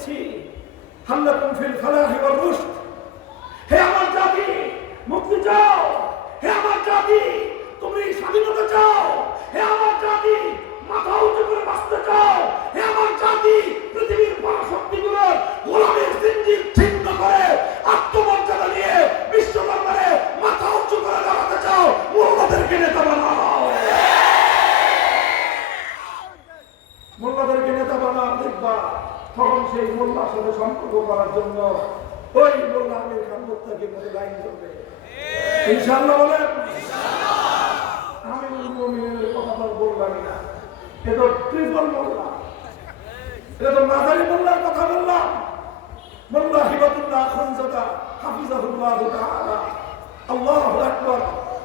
দিচ্ছি হাল্লাকুম feel ফালাহি war রুশদ হে আমার জাতি মুক্তি চাও হে আমার জাতি তুমি স্বাধীনতা চাও হে আমার জাতি মাথা উঁচু করে বাঁচতে চাও হে আমার জাতি পৃথিবীর পরাশক্তিগুলোর গোলামীর জিঞ্জির ছিন্ন করে আত্মমর্যাদা নিয়ে বিশ্ব দরবারে মাথা উঁচু করে দাঁড়াতে চাও মোল্লাদেরকে নেতা বানাও মোল্লাদেরকে নেতা বানাও দেখবা তখন সেই মোল্লার সাথে সম্পর্ক করার জন্য ওই মোল্লা আমির খান মুক্তাকে মধ্যে লাইন করবে। ইনশাআল্লাহ বলেন। আমি মুমিনের কথা তো বললামই না। এ তো ট্রিপল মোল্লা।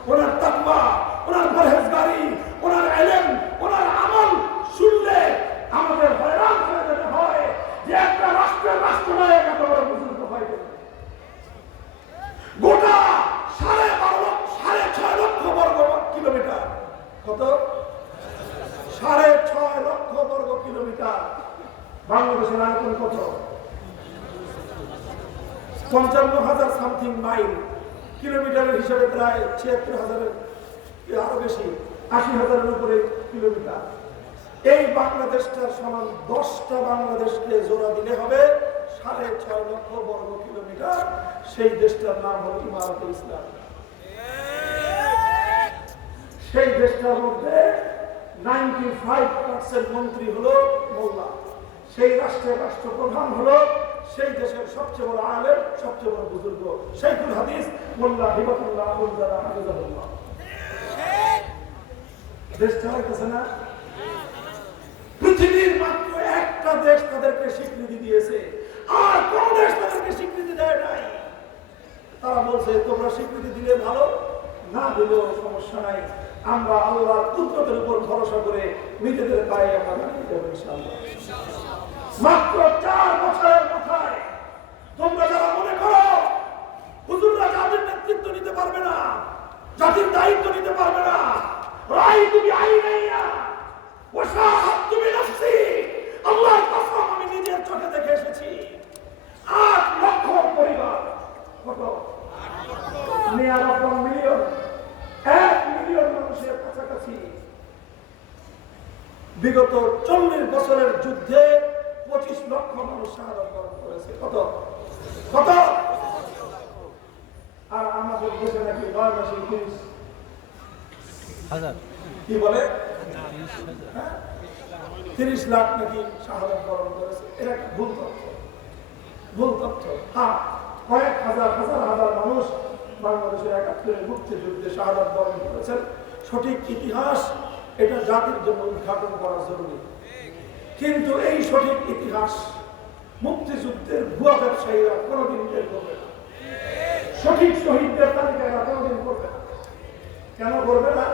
ওনার তাকওয়া ওনার পরহেজগারি ওনার ইলম ওনার আমল শুনলে আমাদের হয়রান হয়ে যেতে হয় যে একটা রাষ্ট্রের রাষ্ট্রনায়ক এত বড় বুজুর্গ হয় কেন? গোটা সাড়ে বারো লক্ষ সাড়ে ছয় লক্ষ বর্গ কিলোমিটার কত সাড়ে ছয় লক্ষ বর্গ কিলোমিটার বাংলাদেশের আয়তন কত? পঞ্চান্ন হাজার সামথিং মাইল। কিলোমিটারের হিসাবে প্রায় ছিয়াত্তর হাজারের আরও বেশি আশি হাজারের উপরে কিলোমিটার। এই বাংলাদেশটার সমান দশটা বাংলাদেশকে জোড়া দিলে হবে সাড়ে ছয় লক্ষ বর্গ কিলোমিটার। সেই দেশটার নাম হল ইমারত ইসলাম। সেই দেশটার মধ্যে নাইনটি ফাইভ পার্সেন্ট মন্ত্রী হলো মোল্লা। সেই রাষ্ট্রের রাষ্ট্রপ্রধান হলো সেই দেশের সবচেয়ে বড় আলেম, সবচেয়ে বড় বুজুর্গ সেইফুল হাদিস মোল্লা হিবাতুল্লাহ আবুল্লাহ হাফিজাহুল্লাহ দেশ চালাইতেছে না। পৃথিবীর মাত্র একটা দেশ তাদেরকে স্বীকৃতি দিয়েছে। আর কোন দেশ তাদেরকে স্বীকৃতি দেয় নাই। তারা বলছে, তোমরা স্বীকৃতি দিলে ভালো, না দিলেও সমস্যা নাই। আমরা আল্লাহর কুদরতের উপর ভরসা করে নিজেদের পায়ে আমরা দাঁড়িয়ে যাব ইনশাআল্লাহ। মাত্র চার বছরের মাথায় তোমরা যারা মনে করো, হুজুররা জাতির নেতৃত্ব নিতে পারবে না, জাতির দায়িত্ব নিতে পারবে না রাই তুমি আই নাই ওসাহাত তুমি কসম আমি নিজের চোখে দেখে এসেছি। আট লক্ষ পরিবার মিলিয়ন মানুষের কাছাকাছি। বিগত চল্লিশ বছরের যুদ্ধে পঁচিশ লক্ষ মানুষ শাহাদ বরণ করেছে কত? কত? আর আমাদের দেশে নাকি নয় মাসে তিরিশ। হাজার। কি বলে? হ্যাঁ? তিরিশ লাখ নাকি শাহাদ বরণ করেছে এটা একটা ভুল তথ্য। ভুল তথ্য। হ্যাঁ কয়েক হাজার হাজার হাজার মানুষ বাংলাদেশের একাত্তরের মুক্তিযুদ্ধে শাহাদ বরণ করেছেন। সঠিক ইতিহাস এটা জাতির জন্য উদ্ঘাটন করা জরুরি। কিন্তু এই সঠিক ইতিহাস মুক্তিযুদ্ধের ভুয়া ব্যবসায়ীরা কোনোদিন বের করবে না। সঠিক শহীদদের তালিকা এরা কোনোদিন করবে না। কেন করবে না?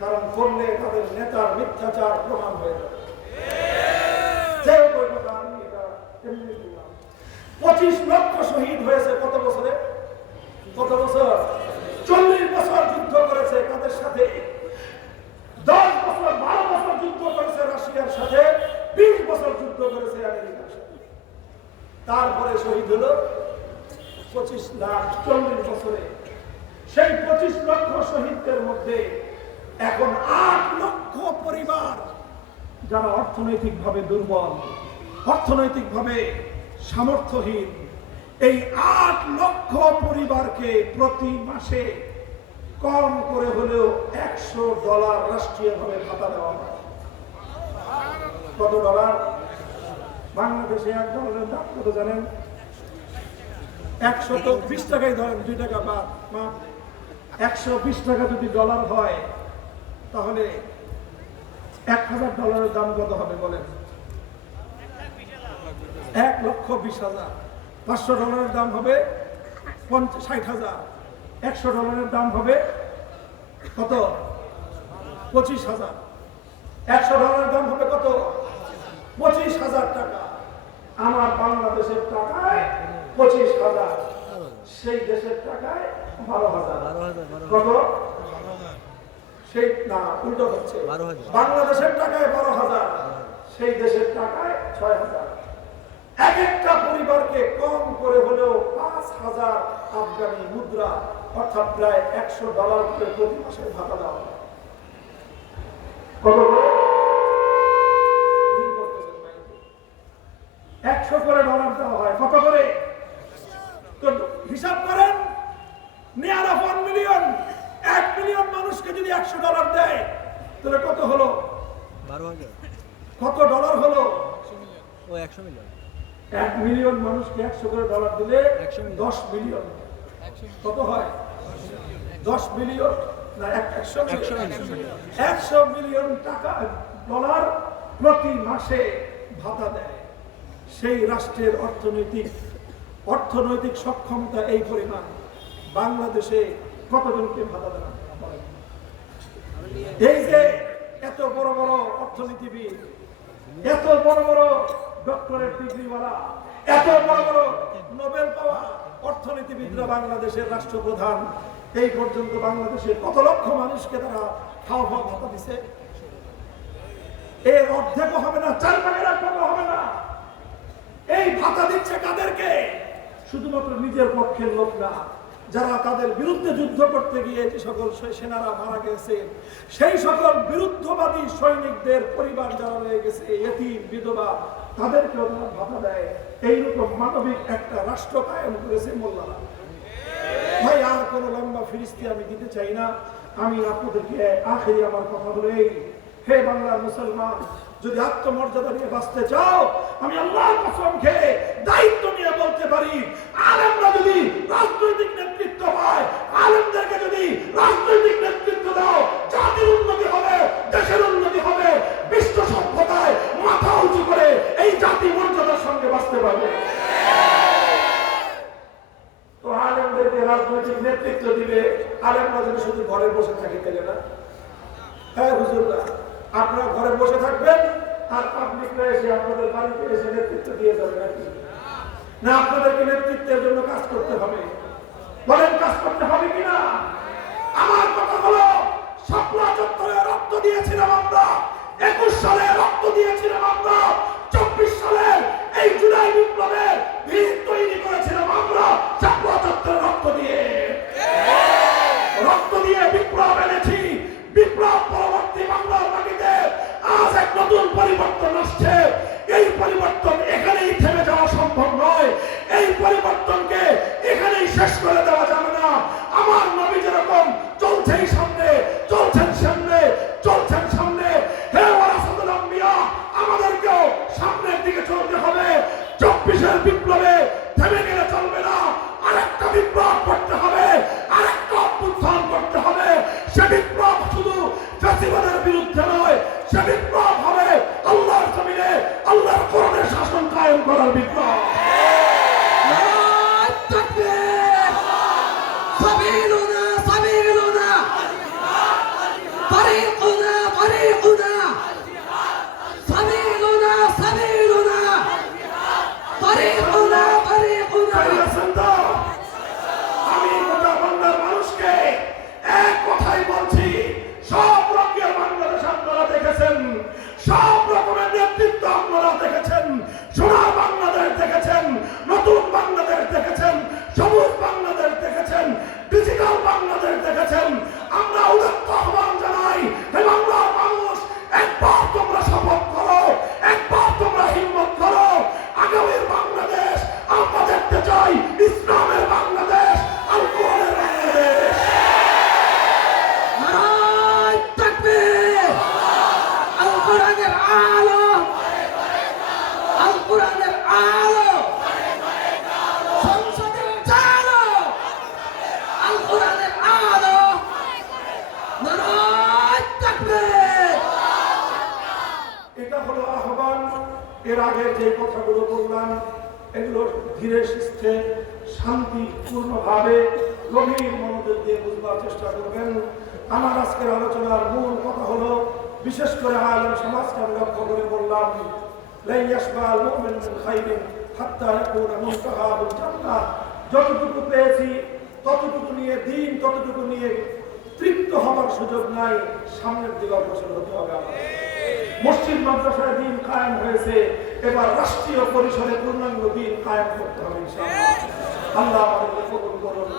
কারণ করলে তাদের নেতার মিথ্যাচার প্রমাণ হয়ে যাবে। পঁচিশ লক্ষ শহীদ হয়েছে কত বছরে? কত বছর চল্লিশ বছর যুদ্ধ করেছে কাদের সাথে দশ বছর বারো বছর যুদ্ধ করেছে রাশিয়ার সাথে বিশ বছর যুদ্ধ করেছে আমেরিকার সাথে তারপরে শহীদ হলো পঁচিশ লাখ চল্লিশ বছরে। সেই পঁচিশ লক্ষ শহীদদের মধ্যে এখন আট লক্ষ পরিবার যারা অর্থনৈতিকভাবে দুর্বল, অর্থনৈতিকভাবে সামর্থ্যহীন, এই আট লক্ষ পরিবারকে প্রতি মাসে কম করে হলেও একশো ডলার রাষ্ট্রীয়ভাবে ভাতা দেওয়া হয়। কত ডলার? বাংলাদেশে এক ডলারের দাম কত জানেন? একশো তো বিশ টাকাই ধরেন দুই টাকা বা একশো বিশ টাকা যদি ডলার হয়, তাহলে এক হাজার ডলারের দাম কত হবে বলেন? এক লক্ষ বিশ হাজার। পাঁচশো ডলারের দাম হবে পঞ্চাশ, ষাট হাজার। একশো ডলারের দাম হবে কত? পঁচিশ হাজার। একশো ডলারের দাম হবে কত? পঁচিশ হাজার টাকা। আমার বাংলাদেশের টাকায় পঁচিশ হাজার। সেই দেশের টাকায় বারো হাজার। কত? সেই না উল্টো হচ্ছে। বাংলাদেশের টাকায় বারো হাজার সেই দেশের টাকায় ছয় হাজার। এক একটা পরিবারকে কম করে হলেও পাঁচ হাজার আফগানি মুদ্রা অর্থাৎ প্রায় একশো ডলার করে প্রতি মাসে ভাতা দেওয়া হয়। একশো করে ডলার দেওয়া হয়। কত করে? হিসাব করেন নিয়ার অফ ওয়ান মিলিয়ন এক মিলিয়ন মানুষকে যদি একশো ডলার দেয় তাহলে কত হলো? কত ডলার হলো? ও একশো মিলিয়ন এক মিলিয়ন মানুষকে একশো করে ডলার দিলে। দশ মিলিয়ন কত হয়? দশ মিলিয়ন না এক- একশো। একশো মিলিয়ন টাকা ডলার প্রতি মাসে ভাতা দেয়। সেই রাষ্ট্রের অর্থনৈতিক অর্থনৈতিক সক্ষমতা এই পরিমাণ বাংলাদেশে কতজনকে ভাতা বলেন? এই যে এত বড় বড় অর্থনীতিবিদ, এত বড় বড় ডক্টরেট ডিগ্রিওয়ালা, এত বড় বড় নোবেল পাওয়া অর্থনীতিবিদরা বাংলাদেশের রাষ্ট্রপ্রধান, এই পর্যন্ত বাংলাদেশের কত লক্ষ মানুষকে তারা খাওয়া খাওয়া ভাতা দিছে? এর অর্ধেকও হবে না চার ভাগের এক হবে না। এই ভাতা দিচ্ছে কাদেরকে? শুধুমাত্র নিজের পক্ষের লোক না, যারা তাদের বিরুদ্ধে যুদ্ধ করতে গিয়ে যে সকল সেনারা মারা গেছে, সেই সকল বিরুদ্ধবাদী সৈনিকদের পরিবার যারা রয়ে গেছে, এতিম, বিধবা, তাদেরকেও তারা ভাতা দেয়। এইরকম মানবিক একটা রাষ্ট্র কায়েম করেছে মোল্লারা। ভাই, আর কোন লম্বা ফিরিস্তি আমি দিতে চাই না। আমি আপনাদেরকে আখেরি আমার কথা বলে হে বাংলার মুসলমান যদি আত্মমর্যাদা নিয়ে বাঁচতে চাও, আমি আল্লাহর কসম খেয়ে দায়িত্ব নিয়ে বলতে পারি, আলেমরা যদি রাজনৈতিক নেতৃত্ব পায়, আলেমদেরকে যদি রাজনৈতিক নেতৃত্ব দাও, জাতির উন্নতি হবে, দেশের উন্নতি হবে, বিশ্ব সভ্যতায় মাথা উঁচু করে এই জাতি মর্যাদার সঙ্গে বাঁচতে পারবে। তো আলেমদেরকে রাজনৈতিক নেতৃত্ব দিবে, আলেমরা যদি শুধু ঘরে বসে থাকে তাহলে না? হ্যাঁ হুজুররা। আপনারা ঘরে বসে থাকবেন আর পাবলিকরা এসে আপনাদের বাড়িতে এসে নেতৃত্ব দিয়ে যাবে নাকি? না, আপনাদেরকে নেতৃত্বের জন্য কাজ করতে হবে। বলেন, কাজ করতে হবে কিনা? আমার কথা হলো শাপলা চত্বরে রক্ত দিয়েছিলাম আমরা, একুশ সালে রক্ত দিয়েছিলাম আমরা, চব্বিশ সালে এই জুলাই বিপ্লবে ভিত শেষ করে দেওয়া যাবে না। আমার নবী যেরকম চলছেই সামনে, চলছেন সামনে চলছেন সামনে, হে ওয়ারাসাতুল আম্বিয়া, আমাদেরকেও সামনের দিকে চলতে হবে। চব্বিশের বিপ্লবে থেমে Chopper! এর আগের যে কথাগুলো বললাম, এগুলো ধীরে সুস্থে, শান্তিপূর্ণভাবে গভীর মনোযোগ দিয়ে বুঝবার চেষ্টা করবেন। আমার আজকের আলোচনার মূল কথা হলো, বিশেষ করে আলম সমাজকে আমি লক্ষ্য করে বললাম যতটুকু পেয়েছি, ততটুকু নিয়ে দিন, ততটুকু নিয়ে তৃপ্ত হবার সুযোগ নাই। সামনের দিকে অগ্রসর হতে হবে আমাদের মসজিদ মাদ্রাসায় দিন কায়েম হয়েছে এবার রাষ্ট্রীয় পরিষদে পূর্ণাঙ্গ দিন কায়েম করতে হবে ইনশাআল্লাহ আল্লাহ আমাদেরকে কবুল করুন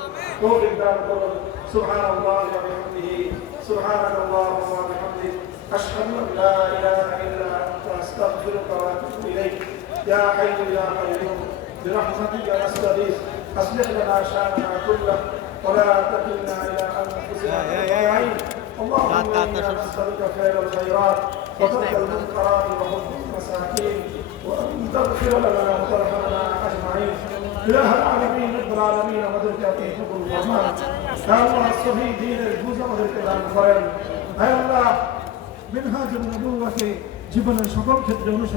তৌফিক দান করুন সুবহানাল্লাহি ওয়া বিহামদিহি সুবহানাল্লাহি ওয়া বিহামদিহি আশহাদু আন লা ইলাহা ইল্লা আনতা আস্তাগফিরুকা ওয়া আতুবু ইলাইক ইয়া হাইয়্যু ইয়া কাইয়্যুম برحمتك نستغيث اصلح لنا شاننا كله ولا تكلنا الى انفسنا يا- يا- يا- أجمعين. اللهم لا- لا انا تشرب. نسالك خير الخيرات وترك المنكرات وحب المساكين وان تغفر لنا وترحمنا اجمعين اله العالمين رب العالمين আমাদেরকে আপনি কবুল ফরমান يا الله সহি দ্বীনের বুঝ আমাদেরকে দান করেন হে আল্লাহ মিনহাজুন নবুওয়াকে জীবনের সকল ক্ষেত্রে অনুসরণ